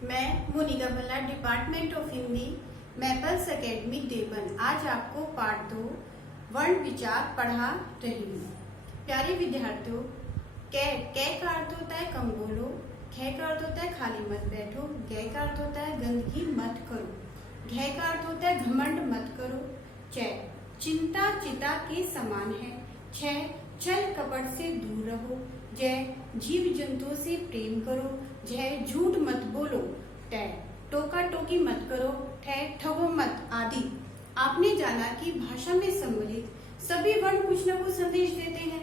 मैं Monica Bhalla, department of Hindi, Maples academy Deoband. आज आपको पाठ 2 वर्ण विचार पढ़ा रही हूँ। प्यारे विद्यार्थियों, कै का अर्थ होता है कम बोलो, खे का अर्थ होता है खाली मत बैठो, गै का अर्थ होता है गंदगी मत करो, घै का अर्थ होता है घमंड मत करो, चै चिंता चिता के समान है, छै छल कपट से दूर रहो, जय जीव जंतुओं से प्रेम करो, जय झूठ मत बोलो, टै टोका टोकी मत करो, ठै ठगो मत आदि। आपने जाना कि भाषा में सम्मिलित सभी वर्ण कुछ न कुछ संदेश देते हैं।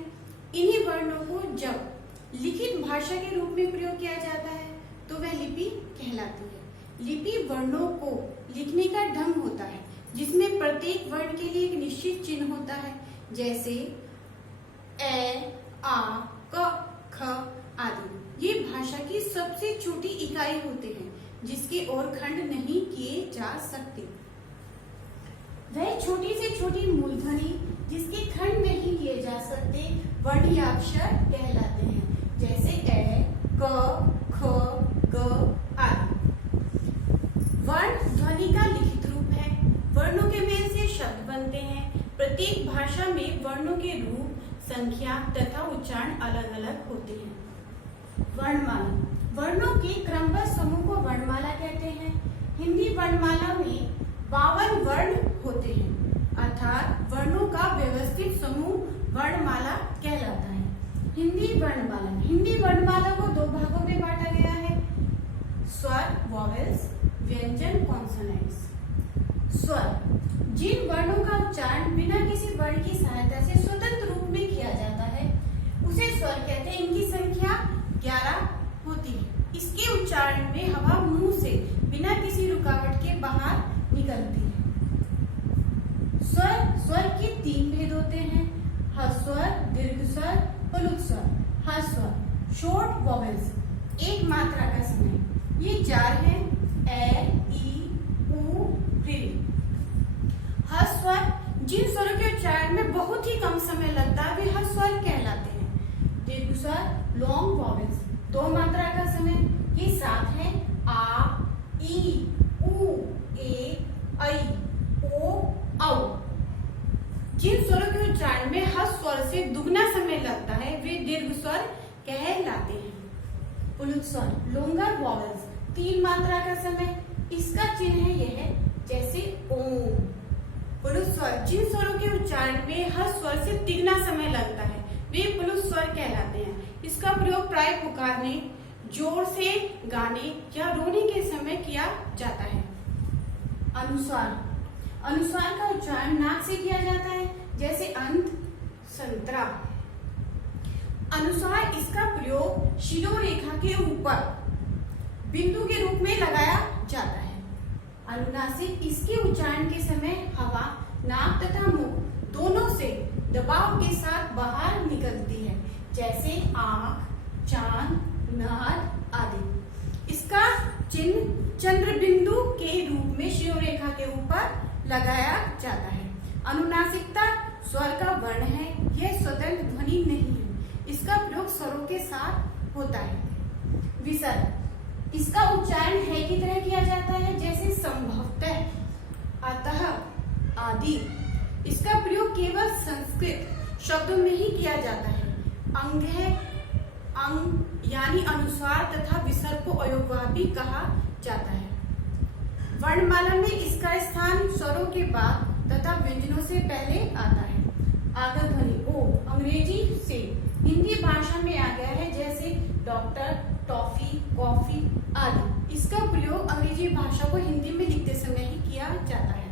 इन्हीं वर्णों को जब लिखित भाषा के रूप में प्रयोग किया जाता है तो वह लिपि कहलाती है। लिपि वर्णों को लिखने का ढंग होता है जिसमें प्रत्येक वर्ण के लिए एक निश्चित चिन्ह होता है, जैसे ए, आ, क, ख आदि। ये भाषा की सबसे छोटी इकाई होते हैं जिसके और खंड नहीं किए जा सकते। वह छोटी से छोटी मूलध्वनि जिसके खंड नहीं किए जा सकते वर्ण या अक्षर कहलाते हैं, जैसे ए, क, ख, ग आदि। वर्ण ध्वनि का लिखित रूप है। वर्णों के मेल से शब्द बनते हैं। प्रत्येक भाषा में वर्णों के रूप, संख्या तथा उच्चारण अलग अलग होते हैं। वर्णमाला वर्णों के क्रमबद्ध समूह को वर्णमाला कहते हैं। हिंदी वर्णमाला में 52 वर्ण होते हैं, अर्थात वर्णों का व्यवस्थित समूह वर्णमाला कहलाता है। हिंदी वर्णमाला को 2 भागों में बांटा गया है, स्वर वॉवेल्स, व्यंजन कॉन्सोनेंट्स। स्वर जिन वर्णों का उच्चारण बिना किसी वर्ण की सहायता से स्वतंत्र रूप में किया जाता है उसे स्वर कहते हैं। इनकी संख्या 11 होती है। इसके उच्चारण में हवा मुंह से बिना किसी रुकावट के बाहर निकलती है। स्वर के 3 भेद होते हैं, ह्रस्व, दीर्घ स्वर, प्लुत स्वर। ह्रस्व शॉर्ट वॉवेल्स, एक मात्रा का समय। ये 4 हैं, ए, ई, उ, ऋ। ह्रस्व स्वर जिन स्वरों के उच्चारण में बहुत ही कम समय लगता है वे ह्रस्व स्वर कहलाते हैं। दीर्घ स्वर लॉन्ग वॉवेल्स, 2 मात्रा का समय। ये 7 हैं, आ, ई, उ, ए, ऐ, ओ, औ। जिन स्वरों के उच्चारण में ह्रस्व स्वर से दुगना समय लगता है वे दीर्घ स्वर कहलाते हैं। प्लुत स्वर लॉन्गर वॉवेल्स, 3 मात्रा का समय। इसका चिन्ह यह जैसे ओम। प्लुत स्वर जिन स्वरों के उच्चारण में ह्रस्व स्वर से तिगना समय लगता है वे प्लुत स्वर कहलाते हैं। इसका प्रयोग प्राय पुकारने, जोर से गाने या रोने के समय किया जाता है। अनुस्वार का उच्चारण नाक से किया जाता है, जैसे अंत, संतरा। अनुस्वार इसका प्रयोग शिरोरेखा के ऊपर बिंदु के रूप में लगाया जाता है। अनुनासिक इसके उच्चारण के समय हवा नाक तथा मुख दोनों से दबाव के साथ बाहर निकलती है, जैसे आंख, चांद, नाद आदि। इसका चिन्ह चंद्र बिंदु के रूप में शिरोरेखा के ऊपर लगाया जाता है। अनुनासिकता स्वर का वर्ण है, यह स्वतंत्र ध्वनि नहीं है। इसका प्रयोग स्वरों के साथ होता है। विसर्ग इसका उच्चारण है की तरह किया जाता है, जैसे संभवतः, अतः आदि। इसका प्रयोग केवल संस्कृत शब्दों में ही किया जाता है। अंग है, अंग यानी अनुस्वार तथा विसर्ग को अयोगवाह भी कहा जाता है। वर्णमाला में इसका स्थान स्वरों के बाद तथा व्यंजनों से पहले आता है। आगर ध्वनि ओ अंग्रेजी से हिंदी भाषा में आ गया है, जैसे डॉक्टर, टॉफी, कॉफी आदि। इसका प्रयोग अंग्रेजी भाषा को हिंदी में लिखते समय ही किया जाता है।